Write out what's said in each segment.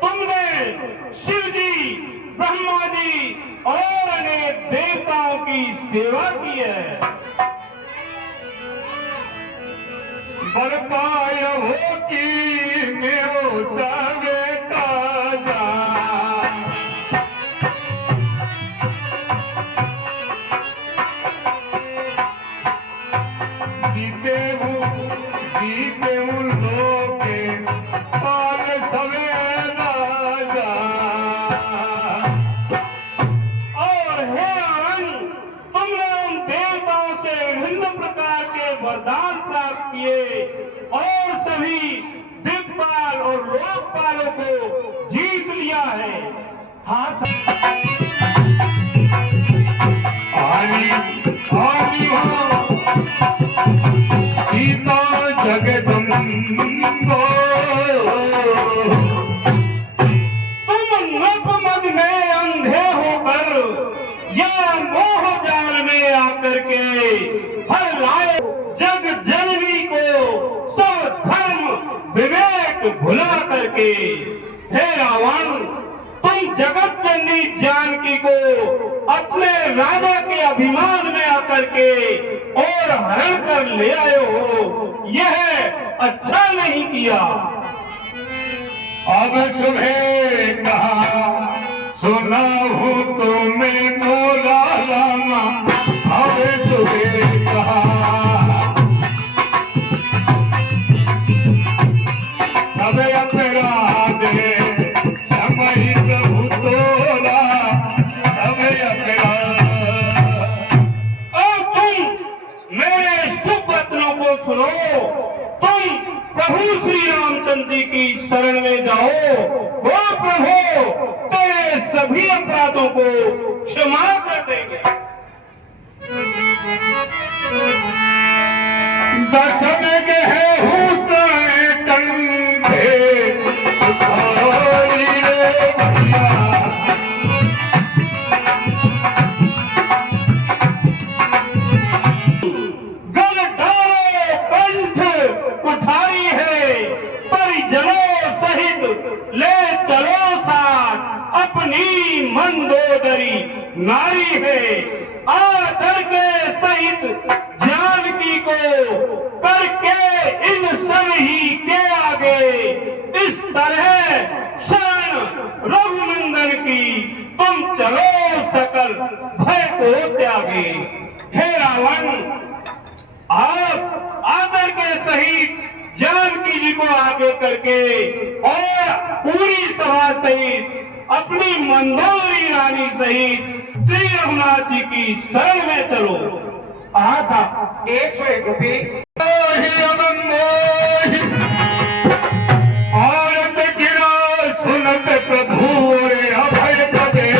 तुमने शिव जी, ब्रह्मा जी और अनेक देवताओं की सेवा की है। बर पाय हो की मेरो सवेता जा, जीते हूँ लोके पाल सवेरा जा। और हे रावण, तुमने उन देवताओं से विभिन्न प्रकार के वरदान प्राप्त किए और सभी दिक्पाल और लोकपालों को जीत लिया है। हाँ आनी आनी हो सीता जगदम्बो, तुम नपमद में अंधे होकर या मोह जाल में आकर के हर लाए जग जननी को सब धर्म विवेक भुला करके। हे रावण, तुम जगत जननी जानकी को अपने राजा के अभिमान में आकर के और हरण कर ले आए हो, यह अच्छा नहीं किया। अब सुबह कहा सुना हूं तुम्हें मोला रामा, अब सुबह कहा सब अपराधे समय प्रभु तोला, सब अपराध। और तुम मेरे शुभ वचनों को सुनो, तुम प्रभु श्री रामचंद्र जी की शरण में जाओ। वो प्रभु तेरे सभी अपराधों को क्षमा कर देंगे। दर्शन गए कंधे उठारी रे भैया, गल डालो कंठ उठारी है, परिजनों सहित ले चलो साथ, अपनी मंदोदरी नारी है। आदर के सहित जानकी को करके इन सभी के आगे इस तरह शरण रघुनंदन की तुम चलो सकल भय को त्यागे। हे रावण, आप आदर के सहित जानकी जी को आगे करके और पूरी सभा सहित अपनी मंदोदरी रानी सहित श्री रघुनाथ जी की शरण में चलो। आशा 101 रुपये। औरत गिरा सुनत प्रभु अभय पदे,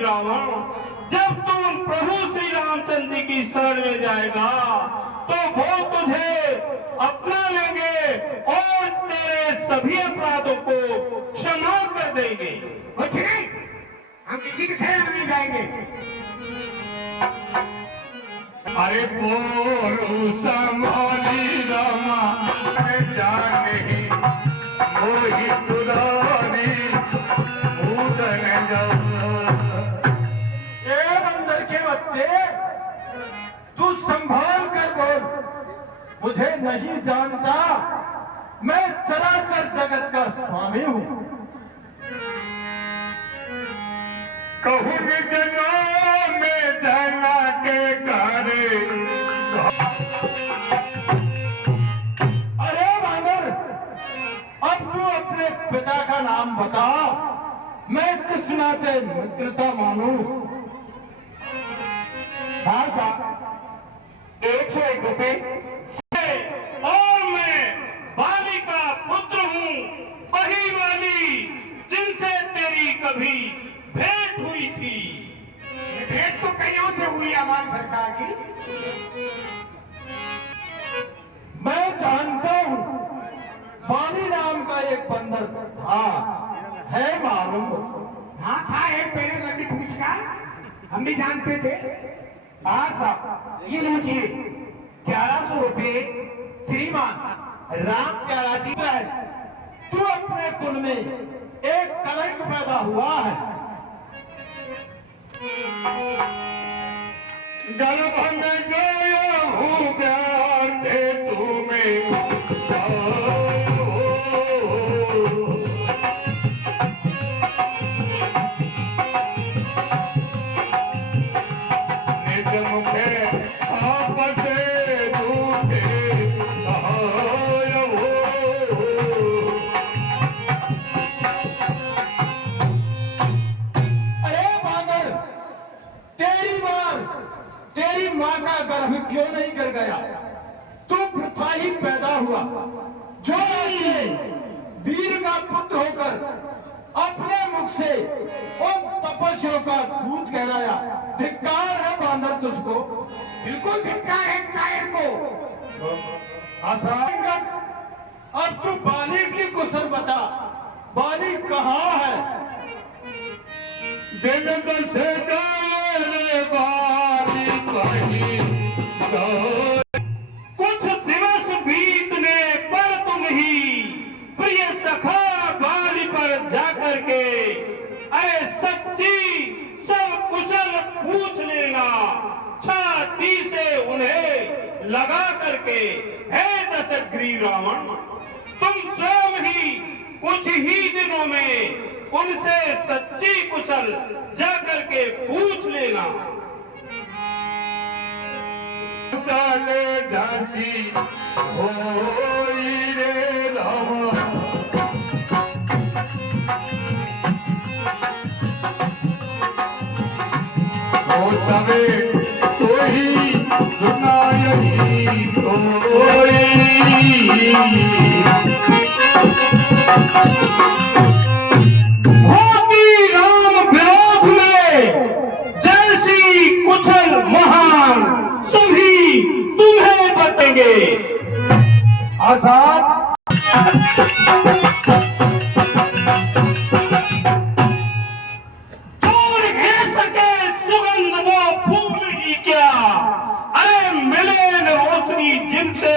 रावण, जब तुम प्रभु श्री रामचंद्र जी की शरण में जाएगा तो वो तुझे अपना लेंगे और तेरे सभी अपराधों को क्षमा कर देंगे। कुछ नहीं, हम किसी की शरण में नहीं जाएंगे। अरे बोलू संभाली रामा जाने मोहि सुधारी उदन जाऊ। बंदर के बच्चे, तू संभाल कर बोल, मुझे नहीं जानता, मैं चराचर जगत का स्वामी हूँ। कहूँ जना में जना के करे। अरे बाबर, अब तू अपने पिता का नाम बता, मैं किस नाते मित्रता मानूं। हाँ साहब, 101 रुपये। कभी भेंट हुई थी? ये भेंट तो कईयों से हुई हमारी सरकार की। मैं जानता हूँ बाली नाम का एक बंदर था, है मालूम मुझको। हाँ था, एक पहले लंबी पूछ का, हम भी जानते थे। हाँ साहब, ये लीजिए 1100 रुपए श्रीमान राम प्यारा जी है। तू अपने कुल में एक कलंक पैदा हुआ है। गर्भ में गया हूँ प्यार से तुम्हें निज मुखे आपस झूठे कहायो। अरे बादल, तेरी माँ का गर्भ क्यों नहीं कर गया? तू वृथा ही पैदा हुआ। जो ये वीर का पुत्र होकर अपने मुख से उन तपस्वियों का दूत कहलाया। धिक्कार है बांदर तुझको। बिल्कुल धिक्कार है कायर को। आसान, अब तू बाली की कुशल बता, बाली कहाँ है? दिन बस गए बाली कहीं गए। कुछ दिवस बीतने पर तुम ही प्रिय सखा बाली पर जाकर के अरे सच्ची सब कुशल पूछ लेना। छाती से उन्हें लगा करके, हे दशग्रीव रावण, तुम स्वयं ही कुछ ही दिनों में उनसे सच्ची कुशल जाकर के पूछ लेना। साले झांसी होई रे रामा, सो सवे तो ही सुनाई सोई। होती राम विरोध में जैसी कुशल महान, सभी तुम्हें बतेंगे। आसान, छोड़ नहीं सके सुगंध वो फूल ही क्या, अरे मिले न रोशनी जिनसे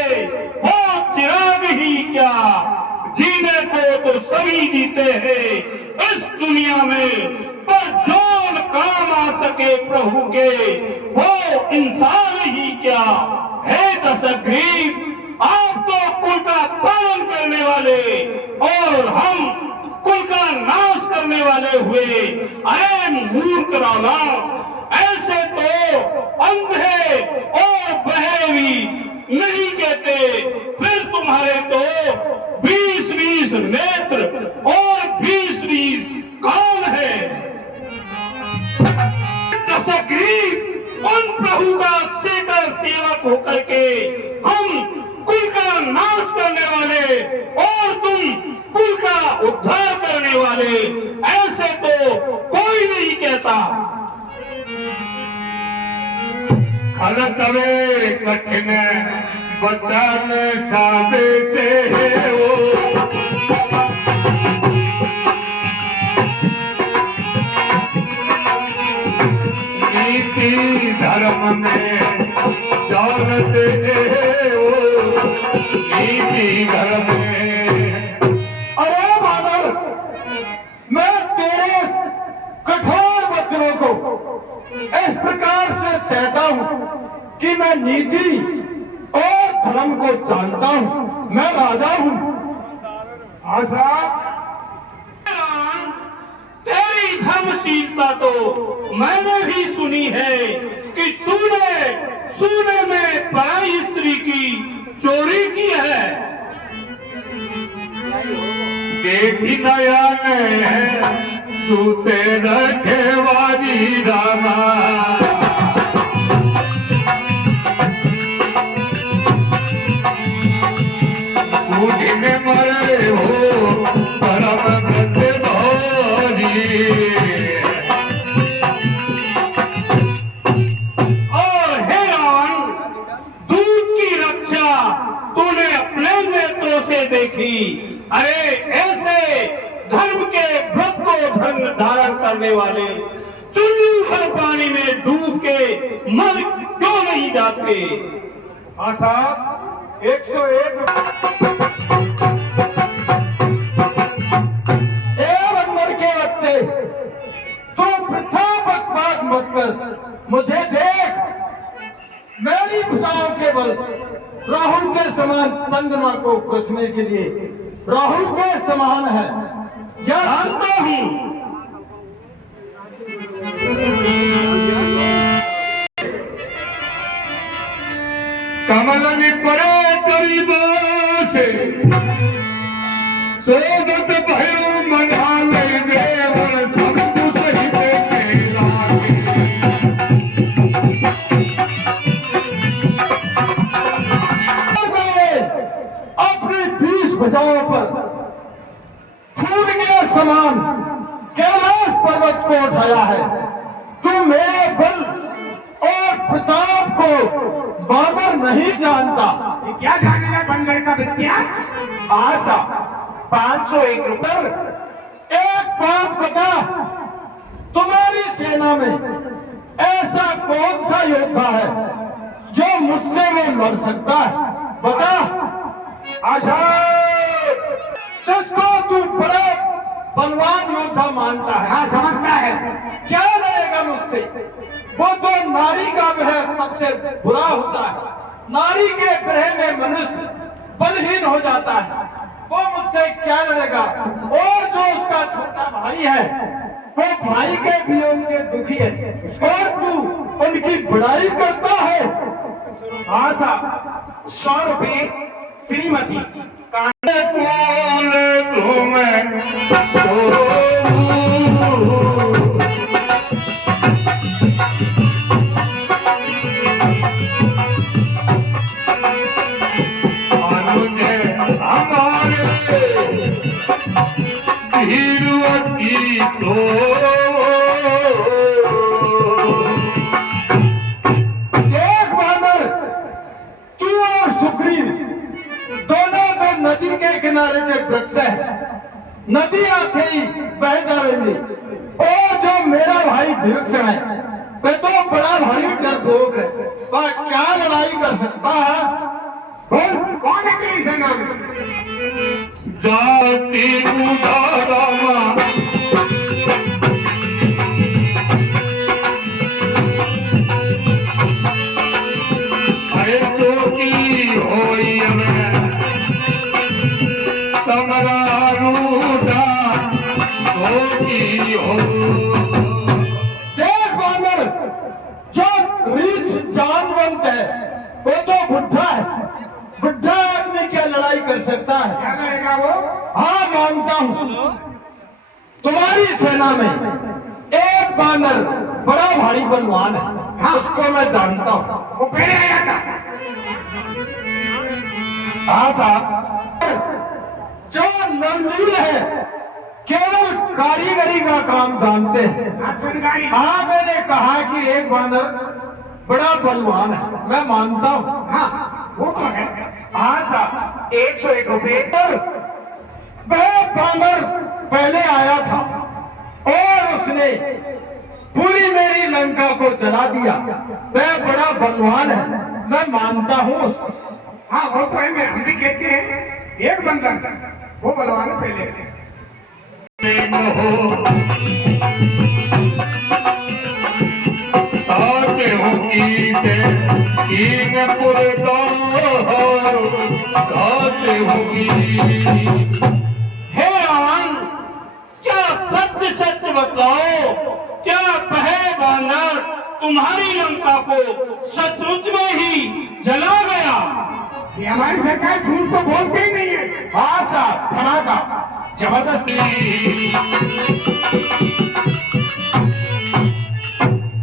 वो चिराग ही क्या। जीने को तो सभी जीते हैं इस दुनिया में, पर जो न काम आ सके प्रभु के वो इंसान ही क्या। हे दशग्रीव, आप तो कुल का पालन करने वाले और हम कुल का नाश करने वाले हुए। अरे मूर्ख रावणा, ऐसे तो अंधे और बहरे भी नहीं कहते, फिर तुम्हारे तो 20-20 नेत्र और 20-20 कान है। दशग्रीव, उन प्रभु का सेकर सेवक होकर के हम कुल का नाश करने वाले और तुम कुल का उद्धार करने वाले, ऐसे तो कोई नहीं कहता। खलतवे कठिन बचन साबे से हो, नीति धर्म में जानते हो, नीति धर्म में। अरे बादल, मैं तेरे कठोर वचनों को इस प्रकार से सहता हूँ कि मैं नीति और धर्म को जानता हूँ। मैं राजा हूँ। आशा, तेरी धर्मशीलता तो मैंने भी सुनी है कि तूने सोने में पराई स्त्री की चोरी की है। देखी नया ने तू तेरा खेवारी रामा, में मरे हो परम व्रत भारी। करने वाले चुल्लू हर पानी में डूब के मर क्यों नहीं जाते? हाँ साहब, 101 बंदर के बच्चे, तू वृथा बकवास मत कर। मुझे देख, मेरी भुजाओं के बल राहुल के समान चंद्रमा को कसने के लिए राहुल के समान है। यह जानता हूं कमल परे करीब से सोगत भयो मना ले देवर सब सहित तेरा अपनी 20 भुजाओं पर फूट के समान कैलाश पर्वत को उठाया है। तू मेरे बल और प्रताप को बाबर नहीं जानता। ये क्या जानेगा बंदर का बच्चा? आशा 501 रुपये। एक बात बता, तुम्हारी सेना में ऐसा कौन सा योद्धा है जो मुझसे वो लड़ सकता है? बता। आशा, जिसको तू बड़ा बलवान योद्धा मानता है, हाँ समझता है। क्या लड़ेगा मुझसे? वो तो नारी का ग्रह सबसे बुरा होता है। नारी के ग्रह में मनुष्य बलहीन हो जाता है। वो मुझसे क्या लड़ेगा? और जो उसका छोटा भाई है, वो भाई के वियोग से दुखी है, और तू उनकी बुराई करता है। हाँ साहब, 100 रुपये श्रीमती देख बाबर, तू और सुग्रीव दोनों तो नदी के किनारे के वृक्ष है। नदी आते ही बह जाएंगे। और जो मेरा भाई वृक्ष है, वह तो बड़ा भारी डरपोक है। वह क्या लड़ाई कर सकता है? बोल, कौन है तेरी सेना में? जाति उदारमा अरे सोती होई हमें समरारूढ़ा सोती हो। देख बाबर, जो रीछ जानवंत है, वो तो बुढ़ा है। बुढ़ा आदमी क्या लड़ाई कर सकता है? क्या लड़ेगा वो? हाँ मानता हूँ, तुम्हारी सेना में एक बानर बड़ा भारी बलवान है। हाँ, उसको मैं जानता हूँ। वो पहले आया था। हाँ साहब, जो नरनील है, केवल कारीगरी का काम जानते हैं। राजनगारी। हाँ, मैंने कहा कि एक बानर बड़ा बलवान है, मैं मानता हूँ। हाँ वो तो है। हाँ साहब, 101 रुपये पर वह बानर पहले आया था और उसने पूरी मेरी लंका को जला दिया। वह बड़ा बलवान है, मैं मानता हूँ उसको। हाँ वो तो है। हम भी कहते हैं एक बंदर वो बलवान है पहले। साचे हो की से कीन पुरता साचे हो की। हे रावण, क्या सत्य सत्य बताओ, क्या बहे बानर तुम्हारी लंका को शत्रुत्व में ही जला गया? ये हमारी सरकार झूठ तो बोलते ही नहीं है। हाँ साहब, धमाका जबरदस्ती।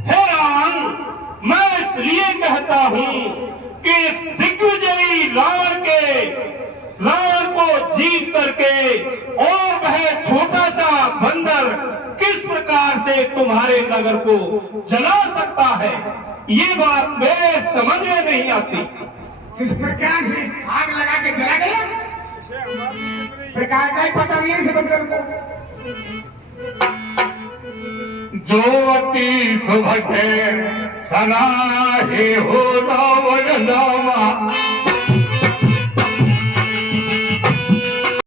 हे रावण, मैं इसलिए कहता हूँ कि इस दिग्विजयी रावण को जीत करके और वह छोटा सा बंदर किस प्रकार से तुम्हारे नगर को जला सकता है, ये बात मेरे समझ में नहीं आती। किस प्रकार से आग लगा के जला गया? प्रकार का ही पता नहीं है इस बंदर को। जो अति सुभगे सना हे हो रावण नामा